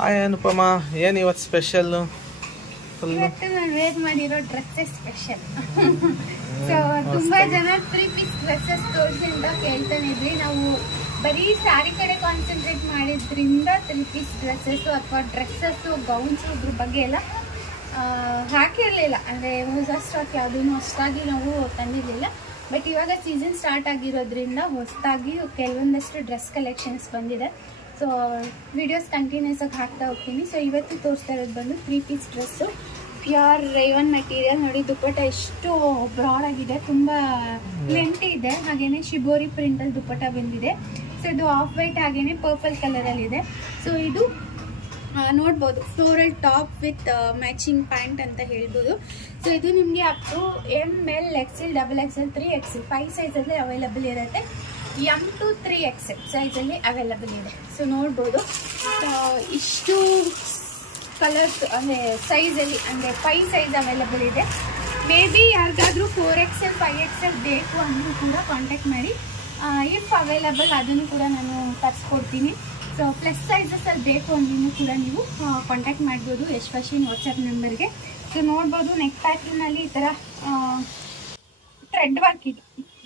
Hi ಅನುಪಮ, ಏನು ಇವತ್ತು special? ಇವತ್ತು ನಾನು ವೇರ್ ಮಾಡಿರೋ ಡ್ರೆಸ್ಸಸ್ ಸ್ಪೆಷಲ್. ಸೊ ತುಂಬಾ ಜನ 3 ಪೀಸ್ ಡ್ರೆಸ್ಸಸ್ ತೋರಿಸಿ ಅಂತ ಕೇಳ್ತಾನೆ ಇದ್ರಿ. ನಾವು ಬರೀ ಸ್ಯಾರಿ ಕಡೆ ಕಾನ್ಸಂಟ್ರೇಟ್ ಮಾಡಿದ್ರಿಂದ 3 ಪೀಸ್ ಡ್ರೆಸ್ಸಸ್ ಅಥವಾ ಡ್ರೆಸ್ಸಸ್ ಗೌನ್ಸ್ ಇದ್ರ ಬಗ್ಗೆ ಎಲ್ಲ ಹಾಕಿರಲಿಲ್ಲ. ಅಂದರೆ ಹೊಸ ಸ್ಟಾಕ್ ಯಾವುದೂ ಅಷ್ಟಾಗಿ ನಾವು ತಂದಿರಲಿಲ್ಲ. ಬಟ್ ಇವಾಗ ಸೀಸನ್ ಸ್ಟಾರ್ಟ್ ಆಗಿರೋದ್ರಿಂದ ಹೊಸದಾಗಿ ಕೆಲವೊಂದಷ್ಟು ಡ್ರೆಸ್ ಕಲೆಕ್ಷನ್ಸ್ ಬಂದಿದೆ. ಸೊ ವಿಡಿಯೋಸ್ ಕಂಟಿನ್ಯೂಸ್ ಆಗಿ ಹಾಕ್ತಾ ಹೋಗ್ತೀನಿ. ಸೊ ಇವತ್ತು ತೋರಿಸ್ತಾ ಇರೋದು ಬಂದು 3 piece dress, pure rayon material. ನೋಡಿ ದುಪ್ಪಟ್ಟ ಎಷ್ಟು ಬ್ರಾಡ್ ಆಗಿದೆ, ತುಂಬ ಲೆಂತಿ ಇದೆ. ಹಾಗೇನೆ ಶಿಬೋರಿ ಪ್ರಿಂಟಲ್ಲಿ ದುಪ್ಪಟ್ಟ ಬಂದಿದೆ. ಸೊ ಇದು ಆಫ್ ವೈಟ್ ಹಾಗೇನೆ ಪರ್ಪಲ್ ಕಲರಲ್ಲಿದೆ. ಸೊ ಇದು ನೋಡ್ಬೋದು floral top with matching pant ಅಂತ ಹೇಳ್ಬೋದು. ಸೊ ಇದು ನಿಮಗೆ up to ML, XL, XXL, 3XL 5 ಸೈಜಲ್ಲಿ ಅವೈಲಬಲ್ ಇರುತ್ತೆ. M to 3XL ಸೈಜಲ್ಲಿ ಅವೈಲಬಲ್ ಇದೆ. ಸೊ ನೋಡ್ಬೋದು ಇಷ್ಟು ಕಲರ್ಸ್ ಅಂದರೆ ಸೈಜಲ್ಲಿ, ಅಂದರೆ 5 ಸೈಜ್ ಅವೈಲಬಲ್ ಇದೆ. ಮೇ ಬಿ ಯಾರಿಗಾದ್ರೂ 4XL 5XL ಬೇಕು ಅಂದರೂ ಕೂಡ ಕಾಂಟ್ಯಾಕ್ಟ್ ಮಾಡಿ. ಇಫ್ ಅವೈಲಬಲ್ ಅದನ್ನು ಕೂಡ ನಾನು ತರಿಸ್ಕೊಡ್ತೀನಿ. ಸೊ ಪ್ಲಸ್ ಸೈಜಸಲ್ಲಿ ಬೇಕು ಅಂದ್ರೂ ಕೂಡ ನೀವು ಕಾಂಟ್ಯಾಕ್ಟ್ ಮಾಡ್ಬೋದು ಯಶ್ ಫ್ಯಾಷನ್ ವಾಟ್ಸಪ್ ನಂಬರ್ಗೆ. ಸೊ ನೋಡ್ಬೋದು ನೆಕ್ ಪ್ಯಾಟರ್ನಲ್ಲಿ ಈ ಥರ ಥ್ರೆಡ್ ವರ್ಕ್ ಇದೆ,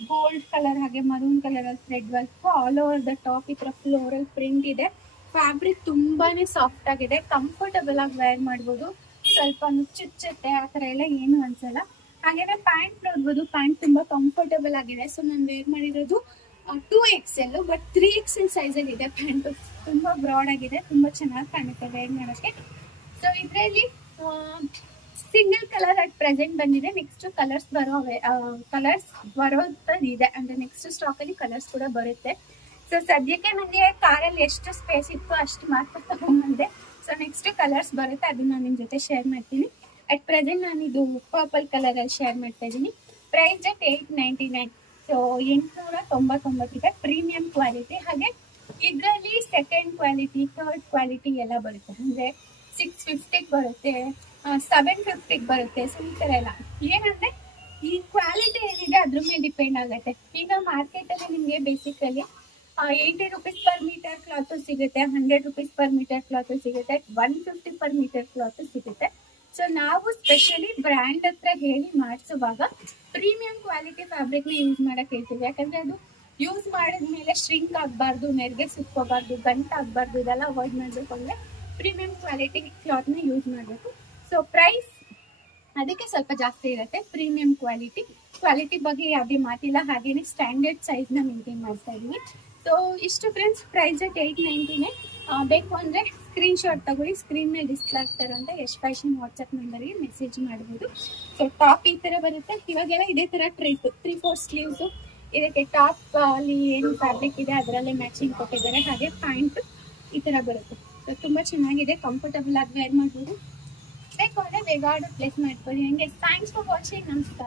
ಗೋಲ್ಡ್ ಕಲರ್ ಹಾಗೆ ಮರೂನ್ ಕಲರಲ್ಲಿ thread work. All over the top ಈ ಥರ ಫ್ಲೋರಲ್ ಪ್ರಿಂಟ್ ಇದೆ. ಫ್ಯಾಬ್ರಿಕ್ ತುಂಬಾ ಸಾಫ್ಟ್ ಆಗಿದೆ, ಕಂಫರ್ಟಬಲ್ ಆಗಿ ವೇರ್ ಮಾಡ್ಬೋದು. ಸ್ವಲ್ಪ ಚುಚ್ಚುತ್ತೆ ಆ ಥರ ಎಲ್ಲ ಏನು ಅನ್ಸಲ್ಲ. ಹಾಗೇನೆ ಪ್ಯಾಂಟ್ ನೋಡ್ಬೋದು, ಪ್ಯಾಂಟ್ ತುಂಬ ಕಂಫರ್ಟಬಲ್ ಆಗಿದೆ. ಸೊ ನಾನು ವೇರ್ ಮಾಡಿರೋದು 2XL, ಬಟ್ 3XL ಸೈಜಲ್ಲಿ ಇದೆ. ಪ್ಯಾಂಟು ತುಂಬ ಬ್ರಾಡ್ ಆಗಿದೆ, ತುಂಬ ಚೆನ್ನಾಗಿ ಕಾಣುತ್ತೆ ವೇರ್ ಮಾಡೋಕ್ಕೆ. ಸೊ ಇದರಲ್ಲಿ ಸಿಂಗಲ್ ಕಲರ್ ಅಟ್ ಪ್ರೆಸೆಂಟ್ ಬಂದಿದೆ. ನೆಕ್ಸ್ಟ್ ಕಲರ್ಸ್ ಬರೋದಿದೆ, ಅಂದರೆ ನೆಕ್ಸ್ಟ್ ಸ್ಟಾಕಲ್ಲಿ ಕಲರ್ಸ್ ಕೂಡ ಬರುತ್ತೆ. ಸೊ ಸದ್ಯಕ್ಕೆ ನನಗೆ ಕಾರಲ್ಲಿ ಎಷ್ಟು ಸ್ಪೇಸ್ ಇತ್ತು ಅಷ್ಟು ಮಾತ್ರ ತಗೊಂಡ್ಬಂದೆ. ಸೊ ನೆಕ್ಸ್ಟ್ ಕಲರ್ಸ್ ಬರುತ್ತೆ, ಅದನ್ನ ನಾನು ನಿಮ್ಮ ಜೊತೆ ಶೇರ್ ಮಾಡ್ತೀನಿ. ಅಟ್ ಪ್ರೆಸೆಂಟ್ ನಾನು ಇದು ಪರ್ಪಲ್ ಕಲರಲ್ಲಿ ಶೇರ್ ಮಾಡ್ತಾ ಇದ್ದೀನಿ. Price at 899. ಸೊ 899 ಇದೆ. Premium quality. ಹಾಗೆ ಇದರಲ್ಲಿ ಸೆಕೆಂಡ್ ಕ್ವಾಲಿಟಿ, ಥರ್ಡ್ ಕ್ವಾಲಿಟಿ ಎಲ್ಲ ಬರುತ್ತೆ. ಅಂದರೆ 650 ಬರುತ್ತೆ, 750 ಬರುತ್ತೆ. ಸೊ ಈ ಥರ ಎಲ್ಲ ಏನಂದರೆ ಈ ಕ್ವಾಲಿಟಿ ಏನಿದೆ ಅದ್ರ ಮೇಲೆ ಡಿಪೆಂಡ್ ಆಗುತ್ತೆ. ಈಗ ಮಾರ್ಕೆಟಲ್ಲಿ ನಿಮಗೆ basically 80 rupees per metre cloth ಸಿಗುತ್ತೆ, 100 ರೂಪೀಸ್ ಪರ್ ಮೀಟರ್ ಕ್ಲಾತು ಸಿಗುತ್ತೆ, 150 ಪರ್ ಮೀಟರ್ ಕ್ಲಾತು ಸಿಗುತ್ತೆ. ಸೊ ನಾವು ಸ್ಪೆಷಲಿ ಬ್ರ್ಯಾಂಡ್ ಹತ್ರ ಹೇಳಿ ಮಾಡಿಸುವಾಗ ಪ್ರೀಮಿಯಂ ಕ್ವಾಲಿಟಿ ಫ್ಯಾಬ್ರಿಕ್ನ ಯೂಸ್ ಮಾಡೋಕ್ಕೆ ಹೇಳ್ತೀವಿ. ಯಾಕಂದರೆ ಅದು ಯೂಸ್ ಮಾಡಿದ್ಮೇಲೆ ಶ್ರಿಂಕ್ ಆಗಬಾರ್ದು, ನೆರಿಗೆ ಸುಕ್ಕೋಬಾರ್ದು, ಗಂಟಾಗಬಾರ್ದು. ಇದೆಲ್ಲ ಅವಾಯ್ಡ್ ಮಾಡಬೇಕು ಅಂದರೆ ಪ್ರೀಮಿಯಂ ಕ್ವಾಲಿಟಿ ಕ್ಲಾತ್ನ ಯೂಸ್ ಮಾಡಬೇಕು. ಸೊ ಪ್ರೈಸ್ ಅದಕ್ಕೆ ಸ್ವಲ್ಪ ಜಾಸ್ತಿ ಇರುತ್ತೆ. ಪ್ರೀಮಿಯಂ ಕ್ವಾಲಿಟಿ ಬಗ್ಗೆ ಯಾವುದೇ ಮಾತಿಲ್ಲ. ಹಾಗೇನೆ ಸ್ಟ್ಯಾಂಡರ್ಡ್ ಸೈಜ್ನ ಮೇಂಟೈನ್ ಮಾಡ್ತಾ ಇದ್ದೀವಿ. ಸೊ ಇಷ್ಟು ಫ್ರೆಂಡ್ಸ್, ಪ್ರೈಸ್ ಅಟ್ 899. ಬೇಕು ಅಂದರೆ ಸ್ಕ್ರೀನ್ಶಾಟ್ ತಗೊಳ್ಳಿ. ಸ್ಕ್ರೀನ್ ಮೇಲೆ ಡಿಸ್ಪ್ಲೇ ಆಗ್ತಾರಂತ ಯಶ್ ಫ್ಯಾಷನ್ ವಾಟ್ಸಪ್ ನಂಬರ್ಗೆ ಮೆಸೇಜ್ ಮಾಡ್ಬೋದು. ಸೊ ಟಾಪ್ ಈ ಥರ ಬರುತ್ತೆ. ಇವಾಗೆಲ್ಲ ಇದೇ ಥರ 3/4 ಸ್ಲೀವ್ಸು. ಇದಕ್ಕೆ ಟಾಪ್ ಅಲ್ಲಿ ಏನು ಫ್ಯಾಬ್ರಿಕ್ ಇದೆ ಅದರಲ್ಲೇ ಮ್ಯಾಚಿಂಗ್ ಕೊಟ್ಟಿದ್ದಾರೆ. ಹಾಗೆ ಪ್ಯಾಂಟ್ ಈ ಥರ ಬರುತ್ತೆ. ಸೊ ತುಂಬ ಚೆನ್ನಾಗಿದೆ, ಕಂಫರ್ಟಬಲ್ ಆಗಿ ವೇರ್ ಮಾಡ್ಬೋದು. ಬೇಕು ಅಂದರೆ ಬೇಗ ಆರ್ಡರ್ ಪ್ಲೇಸ್ ಮಾಡ್ಕೊಳ್ಳಿ. ಹಂಗೆ ಥ್ಯಾಂಕ್ಸ್ ಫಾರ್ ವಾಚಿಂಗ್. ನಮಸ್ಕಾರ.